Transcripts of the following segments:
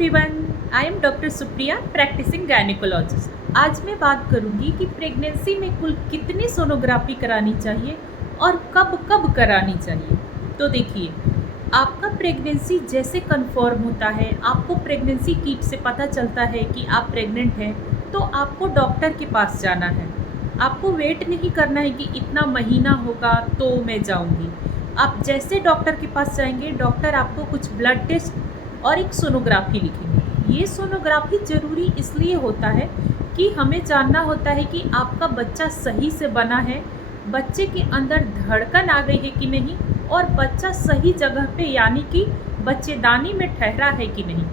Everyone, I am doctor Supriya, practising gynaecologist. आज मैं बात करूंगी कि प्रेगनेंसी में कुल कितनी सोनोग्राफी करानी चाहिए और कब कब करानी चाहिए। तो देखिए, आपका प्रेगनेंसी जैसे कंफर्म होता है, आपको प्रेगनेंसी किट से पता चलता है कि आप प्रेग्नेंट हैं, तो आपको डॉक्टर के पास जाना है। आपको वेट नहीं करना है कि इतना महीना होगा तो मैं जाऊंगी। आप जैसे डॉक्टर के पास जाएंगे, डॉक्टर आपको कुछ ब्लड टेस्ट और एक सोनोग्राफी लिखेंगे। ये सोनोग्राफी ज़रूरी इसलिए होता है कि हमें जानना होता है कि आपका बच्चा सही से बना है, बच्चे के अंदर धड़कन आ गई है कि नहीं, और बच्चा सही जगह पे यानी कि बच्चेदानी में ठहरा है कि नहीं।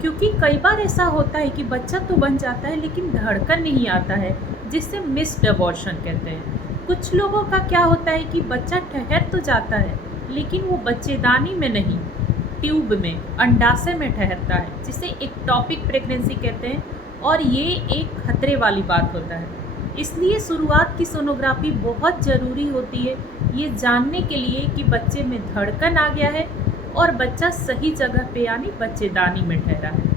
क्योंकि कई बार ऐसा होता है कि बच्चा तो बन जाता है लेकिन धड़कन नहीं आता है, जिससे मिस्ड अबॉर्शन कहते हैं। कुछ लोगों का क्या होता है कि बच्चा ठहर तो जाता है लेकिन वो बच्चेदानी में नहीं, ट्यूब में, अंडाशय में ठहरता है, जिसे एक्टोपिक प्रेगनेंसी कहते हैं। और ये एक खतरे वाली बात होता है। इसलिए शुरुआत की सोनोग्राफी बहुत ज़रूरी होती है, ये जानने के लिए कि बच्चे में धड़कन आ गया है और बच्चा सही जगह पे यानी बच्चेदानी में ठहरा है।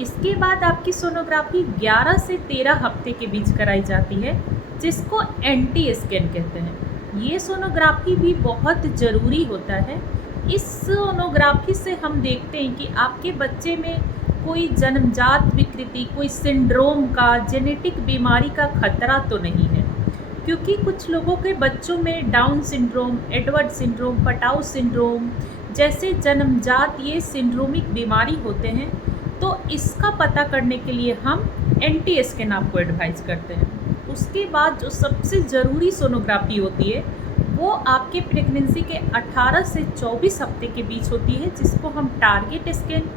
इसके बाद आपकी सोनोग्राफी 11 से 13 हफ्ते के बीच कराई जाती है, जिसको एंटी स्कैन कहते हैं। ये सोनोग्राफी भी बहुत ज़रूरी होता है। इस सोनोग्राफी से हम देखते हैं कि आपके बच्चे में कोई जन्मजात विकृति, कोई सिंड्रोम का, जेनेटिक बीमारी का खतरा तो नहीं है। क्योंकि कुछ लोगों के बच्चों में down syndrome, Edward syndrome, Patau syndrome जैसे जन्मजात ये सिंड्रोमिक बीमारी होते हैं। तो इसका पता करने के लिए हम एंटी स्कैन आपको एडवाइस करते हैं। उसके बाद जो सबसे ज़रूरी सोनोग्राफी होती है वो आपके प्रेगनेंसी के 18 से 24 हफ्ते के बीच होती है, जिसको हम टारगेट स्कैन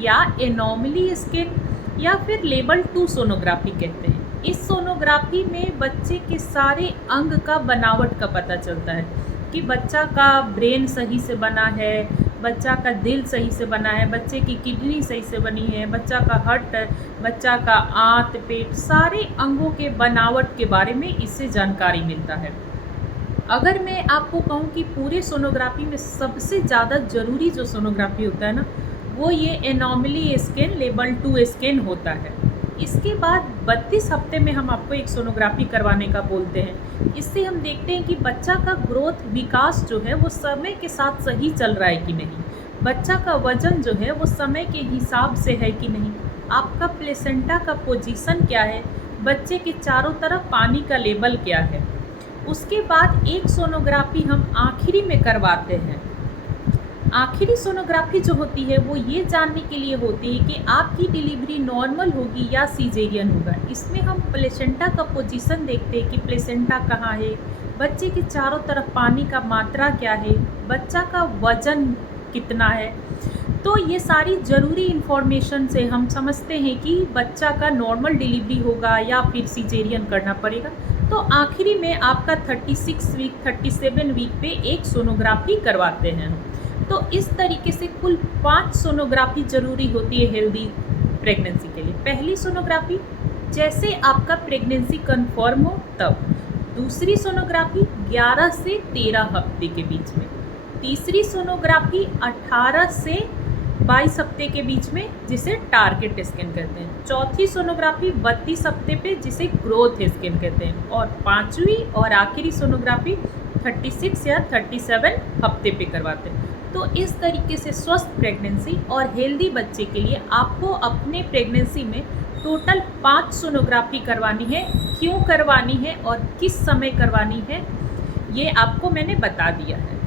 या एनोमली स्कैन या फिर लेवल 2 सोनोग्राफी कहते हैं। इस सोनोग्राफी में बच्चे के सारे अंग का बनावट का पता चलता है कि बच्चा का ब्रेन सही से बना है, बच्चा का दिल सही से बना है, बच्चे की किडनी सही से बनी है, बच्चा का हार्ट, बच्चा का आंत, पेट, सारे अंगों के बनावट के बारे में इससे जानकारी मिलता है। अगर मैं आपको कहूँ कि पूरे सोनोग्राफी में सबसे ज़्यादा ज़रूरी जो सोनोग्राफी होता है ना, वो ये एनोमली स्कैन लेवल 2 स्कैन होता है। इसके बाद 32 हफ्ते में हम आपको एक सोनोग्राफी करवाने का बोलते हैं। इससे हम देखते हैं कि बच्चा का ग्रोथ, विकास जो है वो समय के साथ सही चल रहा है कि नहीं, बच्चा का वजन जो है वो समय के हिसाब से है कि नहीं, आपका प्लेसेंटा का पोजीशन क्या है, बच्चे के चारों तरफ पानी का लेवल क्या है। उसके बाद एक सोनोग्राफी हम आखिरी में करवाते हैं। आखिरी सोनोग्राफी जो होती है वो ये जानने के लिए होती है कि आपकी डिलीवरी नॉर्मल होगी या सीजेरियन होगा। इसमें हम प्लेसेंटा का पोजीशन देखते हैं कि प्लेसेंटा कहाँ है, बच्चे के चारों तरफ पानी का मात्रा क्या है, बच्चा का वजन कितना है। तो ये सारी ज़रूरी इन्फॉर्मेशन से हम समझते हैं कि बच्चा का नॉर्मल डिलीवरी होगा या फिर सीजेरियन करना पड़ेगा। तो आखिरी में आपका 36 वीक, 37 वीक पे एक सोनोग्राफी करवाते हैं। तो इस तरीके से कुल 5 सोनोग्राफी ज़रूरी होती है हेल्दी प्रेगनेंसी के लिए। पहली सोनोग्राफी जैसे आपका प्रेगनेंसी कंफर्म हो तब। दूसरी सोनोग्राफी 11 से 13 हफ्ते के बीच में। तीसरी सोनोग्राफी 18 से 22 हफ्ते के बीच में, जिसे टारगेट स्कैन कहते हैं। चौथी सोनोग्राफी 32 हफ्ते पे, जिसे ग्रोथ स्कैन कहते हैं। और पांचवी और आखिरी सोनोग्राफी 36 या 37 हफ्ते पे करवाते हैं। तो इस तरीके से स्वस्थ प्रेगनेंसी और हेल्दी बच्चे के लिए आपको अपने प्रेगनेंसी में टोटल 5 सोनोग्राफी करवानी है। क्यों करवानी है और किस समय करवानी है, ये आपको मैंने बता दिया है।